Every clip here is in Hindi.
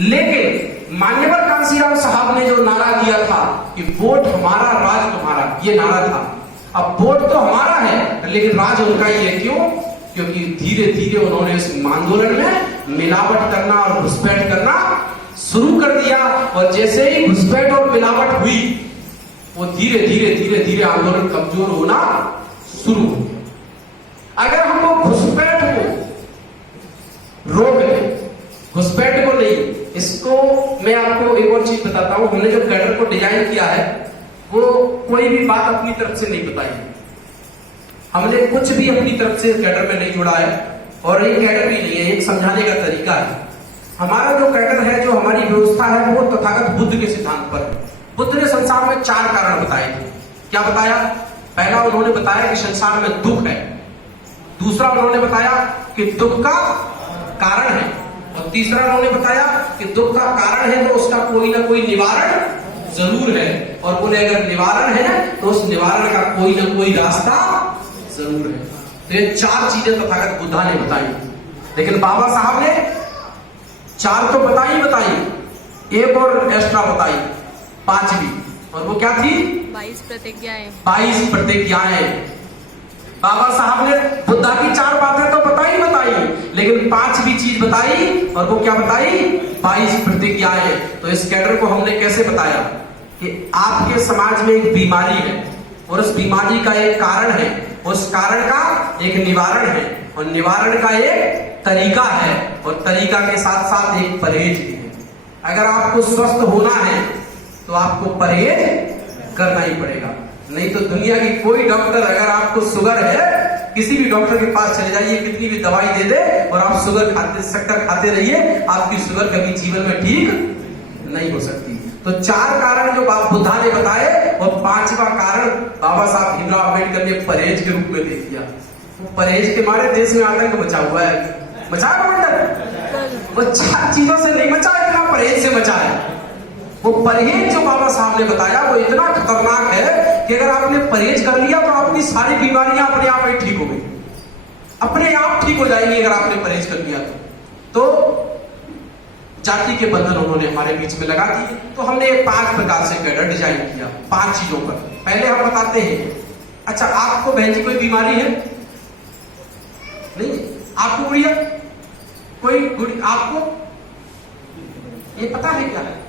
लेकिन मान्यवर कांशीराम साहब ने जो नारा दिया था कि वोट हमारा राज तुम्हारा, ये नारा था। अब वोट तो हमारा है लेकिन राज उनका ही है। क्यों? क्योंकि धीरे धीरे उन्होंने इस आंदोलन में मिलावट करना और घुसपैठ करना शुरू कर दिया। और जैसे ही घुसपैठ और मिलावट हुई, वो धीरे धीरे धीरे धीरे आंदोलन कमजोर होना शुरू हो गया। अगर हम वो घुसपैठ को रोक लें, घुसपैठ को नहीं, इसको मैं आपको एक और चीज बताता हूं। हमने जो कैडर को डिजाइन किया है वो कोई भी बात अपनी तरफ से नहीं बताई, हमने कुछ भी अपनी तरफ से कैडर में नहीं जुड़ा है। और ये कैडर भी नहीं है, एक समझाने का तरीका है। हमारा जो कैडर है, जो हमारी व्यवस्था है, वो तथागत बुद्ध के सिद्धांत पर है। बुद्ध ने संसार में 4 कारण बताए थे। क्या बताया? पहला उन्होंने बताया कि संसार में दुख है। दूसरा उन्होंने बताया कि दुख का कारण है। और तीसरा उन्होंने बताया कि दुख का कारण है तो उसका कोई ना कोई निवारण जरूर है। और बोले अगर निवारण है तो उस निवारण का कोई ना कोई रास्ता जरूर है। तो ये 4 चीजें तथागत बुद्धा ने बताई। लेकिन बाबा साहब ने 4 तो बताई, एक और एक्स्ट्रा बताई, 5वीं। और वो क्या थी? 22 प्रतिज्ञाएं। 22 प्रतिज्ञाएं। बाबा साहब ने बुद्धा की 4 बातें तो बताई, लेकिन 5वीं चीज बताई। और वो क्या बताई? 22 प्रतिज्ञाएं। तो इस कैडर को हमने कैसे बताया कि आपके समाज में एक बीमारी है और उस बीमारी का एक कारण है, उस कारण का एक निवारण है, और निवारण का एक तरीका है, और तरीका के साथ साथ एक परहेज भी है। अगर आपको स्वस्थ होना है तो आपको परहेज करना ही पड़ेगा। नहीं तो दुनिया की कोई डॉक्टर, अगर आपको शुगर है, किसी भी डॉक्टर के पास चले जाइए, कितनी भी दवाई दे दे और आप शुगर खाते, शक्कर खाते रहिए, आपकी शुगर कभी जीवन में ठीक नहीं हो सकती। तो 4 कारण जो बुद्धा ने बताए, और 5वां कारण बाबा साहब भीमराव अम्बेडकर ने परहेज के रूप में दे दिया। तो परहेज के मारे देश में आतंक मचा हुआ है। मचा कमांडर? वो 4 चीजों से नहीं मचा, इतना परहेज से मचा है। वो परहेज जो बाबा साहब ने बताया वो इतना खतरनाक है कि अगर आपने परहेज कर लिया तो आपकी सारी बीमारियां अपने आप ही ठीक हो गई, अपने आप ठीक हो जाएंगी अगर आपने परहेज कर लिया तो जाति के बंधन उन्होंने हमारे बीच में लगा दिए। तो हमने 5 प्रकार से कैडर डिजाइन किया, 5 चीजों पर। पहले हम बताते हैं, अच्छा आपको बहन जी कोई बीमारी है? नहीं। आपको गुड़िया कोई आपको ये पता है क्या है?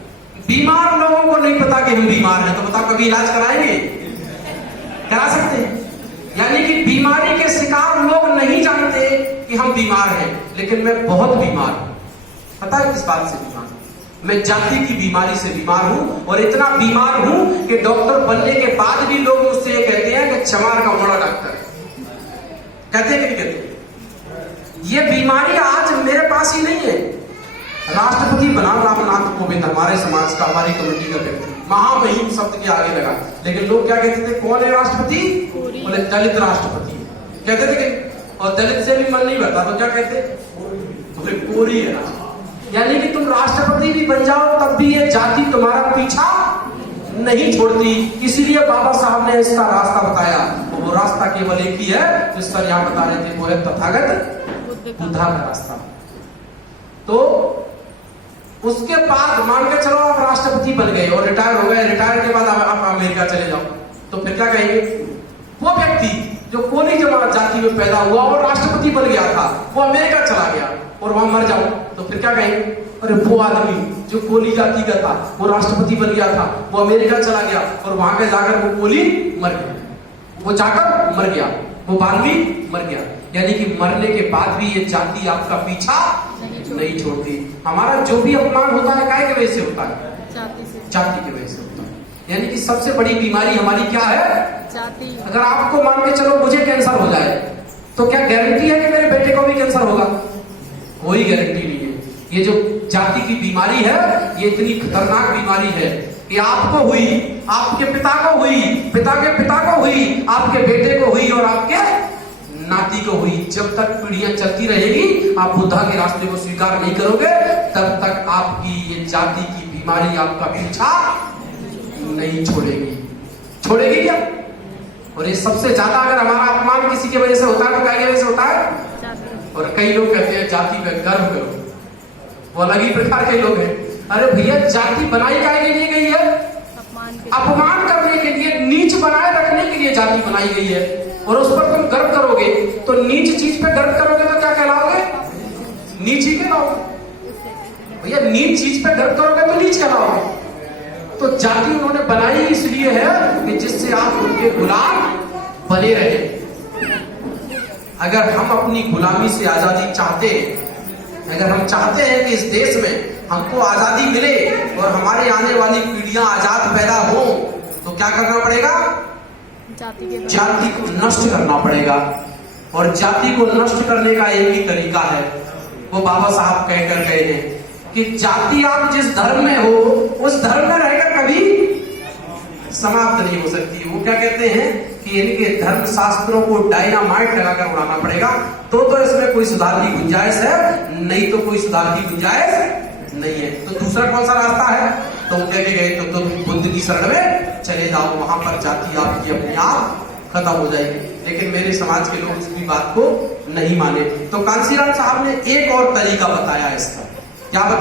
बीमार लोगों को नहीं पता कि हम बीमार हैं, तो बताओ कभी इलाज कराएंगे? करा सकते हैं। यानी कि बीमारी के शिकार लोग नहीं जानते कि हम बीमार हैं, लेकिन मैं बहुत बीमार हूं। पता है किस बात से बीमार हूं? मैं जाति की बीमारी से बीमार हूं, और इतना बीमार हूं कि डॉक्टर बनने के बाद भी लोग मुझसे ये कहते हैं कि चमार का बड़ा डॉक्टर है। कहते हैं कि नहीं कहते? ये बीमारी आज मेरे पास ही नहीं है। राष्ट्रपति बना रामनाथ कोविंद, हमारे समाज का, हमारी कमेटी का व्यक्ति, महामहिम शब्द के आगे लगा। लेकिन लोग क्या कहते थे? कौन है राष्ट्रपति? बोले दलित राष्ट्रपति कहते थे कि, और दलित से भी मन नहीं भरता तो क्या कहते? बोले कोरी है राष्ट्रपति। यानी कि तुम राष्ट्रपति भी बन जाओ तब भी ये जाति तुम्हारा पीछा नहीं छोड़ती। इसीलिए बाबा साहब ने इसका रास्ता बताया। तो वो रास्ता केवल एक ही है जिस पर यहाँ बता रहे थे, वो है तथागत बुद्धा का रास्ता। तो उसके बाद मान के चलो आप राष्ट्रपति बन गए और रिटायर हो गए, रिटायर के बाद आप अमेरिका चले जाओ, तो फिर क्या कहेंगे? वो व्यक्ति जो कोली जमात जाति में पैदा हुआ और राष्ट्रपति बन गया था, वो अमेरिका चला गया और वहां मर जाओ, तो फिर क्या कहेंगे? अरे वो आदमी जो कोली जाति का था, वो राष्ट्रपति बन गया था, वो अमेरिका चला गया और वहां पे जाकर वो कोली मर गया, वो जाकर मर गया, वो बालवी मर गया। यानी कि मरने के बाद भी ये जाति आपका पीछा नहीं छोड़ती। हमारा जो भी अपमान होता है काहे के वजह से होता है? जाति की वजह से होता है। यानी कि सबसे बड़ी बीमारी हमारी क्या है? जाति। अगर आपको मान के चलो मुझे कैंसर हो जाए तो क्या गारंटी है कि मेरे बेटे को भी कैंसर होगा? कोई गारंटी नहीं है। ये जो जाति की बीमारी है, ये इतनी खतरनाक बीमारी है कि आपको हुई, आपके पिता को हुई, पिता के पिता को हुई, आपके बेटे को हुई और आपके नाती को हुई। जब तक पीढ़ियां चलती रहेगी, आप बुद्धा के रास्ते को स्वीकार नहीं करोगे, तब तक आपकी ये जाति की बीमारी आपका पीछा नहीं छोड़ेगी। छोड़ेगी क्या? और ये सबसे ज्यादा अगर हमारा अपमान किसी की वजह से होता है तो क्या की वजह से होता है? और कई लोग कहते हैं जाति पे गर्व करो। वो अलग ही प्रकार के लोग हैं। अरे भैया, जाति बनाई काहे के लिए गई है? अपमान करने के लिए, नीच बनाए रखने के लिए जाति बनाई गई है। और उस पर तुम गर्व करोगे तो नीच चीज पे गर्व करोगे तो क्या कहलाओगे? नीच ही कहलाओगे। भैया, नीच चीज पे गर्व करोगे तो नीच कहलाओगे। तो जाति उन्होंने बनाई इसलिए है कि जिससे आप उनके गुलाम बने रहे। अगर हम अपनी गुलामी से आजादी चाहते, अगर हम चाहते हैं कि इस देश में हमको आजादी मिले और हमारे आने वाली पीढ़ियां आजाद पैदा हो, तो क्या करना पड़ेगा? जाति को नष्ट करना पड़ेगा। और जाति को नष्ट करने का एक ही तरीका है, वो बाबा साहब कहकर गए हैं कि जाति आप जिस धर्म में हो उस धर्म में रहकर कभी समाप्त नहीं हो सकती। वो क्या कहते हैं कि इनके धर्म शास्त्रों को डायनामाइट लगाकर उड़ाना पड़ेगा, तो इसमें कोई सुधार की गुंजाइश है, नहीं तो कोई सुधार की गुंजाइश नहीं है। तो दूसरा कौन सा रास्ता है? तो कह के गए तो बुद्ध की शरण में चले जाओ, वहां पर जाति आपकी अपने आप खत्म हो जाएगी। लेकिन मेरे समाज के लोग इसकी बात को नहीं माने। तो कांसीराम साहब ने एक और तरीका बताया इसका। क्या बताया?